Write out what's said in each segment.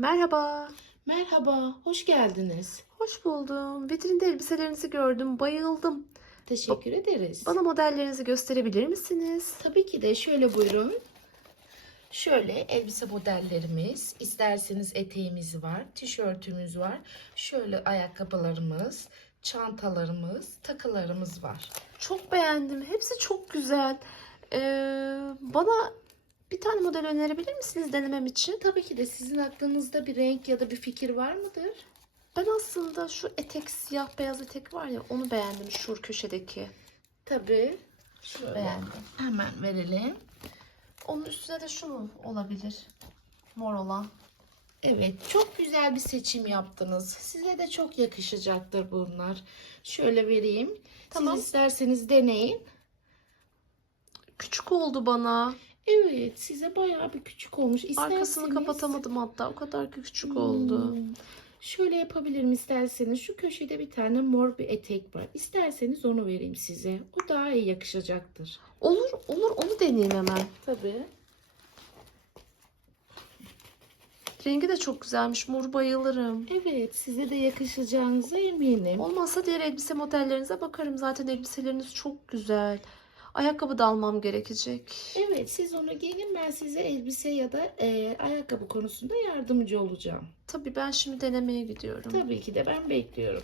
Merhaba. Merhaba, hoş geldiniz. Hoş buldum. Vitrinde elbiselerinizi gördüm. Bayıldım. Teşekkür ederiz. Bana modellerinizi gösterebilir misiniz? Tabii ki de şöyle buyurun. Şöyle elbise modellerimiz, isterseniz eteğimiz var, tişörtümüz var. Şöyle ayakkabılarımız, çantalarımız, takılarımız var. Çok beğendim. Hepsi çok güzel. Ee, bana bir tane model önerebilir misiniz denemem için? Tabii ki de sizin aklınızda bir renk ya da bir fikir var mıdır? Ben aslında şu etek, siyah beyaz etek var ya onu beğendim şu köşedeki. Tabii. Şöyle Beğendim. hemen verelim. Onun üstüne de şu mu olabilir? Mor olan. Evet, çok güzel bir seçim yaptınız. Size de çok yakışacaktır bunlar. Şöyle vereyim. Tamam. Siz isterseniz deneyin. Küçük oldu bana. Evet, size bayağı bir küçük olmuş. Arkasını İsterseniz- kapatamadım hatta. O kadar küçük oldu. Hmm. Şöyle yapabilirim isterseniz. Şu köşede bir tane mor bir etek var. İsterseniz onu vereyim size. O daha iyi yakışacaktır. Olur, olur onu deneyeyim hemen. Tabii. Rengi de çok güzelmiş. Mor bayılırım. Evet, size de yakışacağınıza eminim. Olmazsa diğer elbise modellerinize bakarım. Zaten elbiseleriniz çok güzel. Ayakkabı da almam gerekecek. Evet, siz onu gelin ben size elbise ya da e, ayakkabı konusunda yardımcı olacağım. Tabii ben şimdi denemeye gidiyorum. Tabii ki de ben bekliyorum.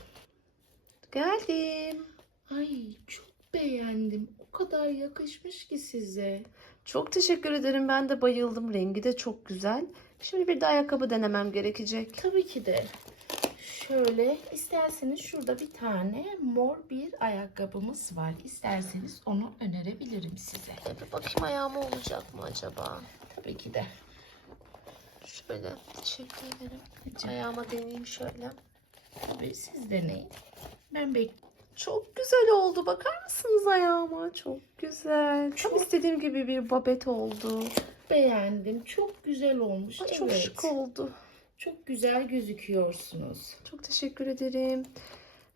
Geldim. Ay çok beğendim. O kadar yakışmış ki size. Çok teşekkür ederim. Ben de bayıldım. Rengi de çok güzel. Şimdi bir de ayakkabı denemem gerekecek. Tabii ki de. Şöyle isterseniz şurada bir tane mor bir ayakkabımız var. İsterseniz onu önerebilirim size. Bir bakayım ayağıma olacak mı acaba? Tabii ki de. Şöyle teşekkür ederim. Rica- Ayağıma deneyeyim şöyle. Tabii siz deneyin. Ben bek Çok güzel oldu. Bakar mısınız ayağıma? Çok güzel. Çok Çok- istediğim gibi bir babet oldu. beğendim. Çok güzel olmuş. Ay, evet. Çok şık oldu. Çok güzel gözüküyorsunuz. Çok teşekkür ederim.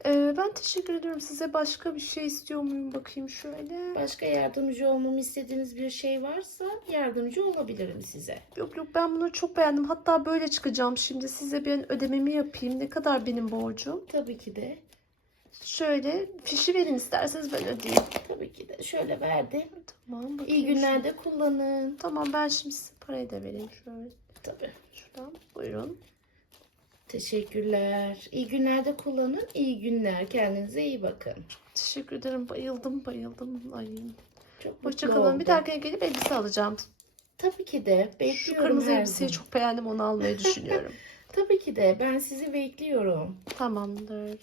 Ee, ben teşekkür ediyorum size. Başka bir şey istiyor muyum? Bakayım şöyle. Başka yardımcı olmamı istediğiniz bir şey varsa yardımcı olabilirim size. Yok yok ben bunu çok beğendim. Hatta böyle çıkacağım şimdi. Size ben ödememi yapayım. Ne kadar benim borcum? Tabii ki de. Şöyle fişi verin isterseniz ben ödeyeyim. Tabii ki de. Şöyle verdim. Tamam. İyi günlerde kullanın. şu- Tamam ben şimdi size parayı da vereyim şöyle. Tabii. Şuradan buyurun. Teşekkürler. İyi günlerde kullanın. İyi günler. Kendinize iyi bakın. Teşekkür ederim. Bayıldım bayıldım. Ay. Çok Hoşçakalın. Bir dahakine gelip elbise alacağım. Tabii ki de. Şu Bekliyorum kırmızı her elbiseyi zaman. çok beğendim. Onu almayı düşünüyorum. Tabii ki de. Ben sizi bekliyorum. Tamamdır.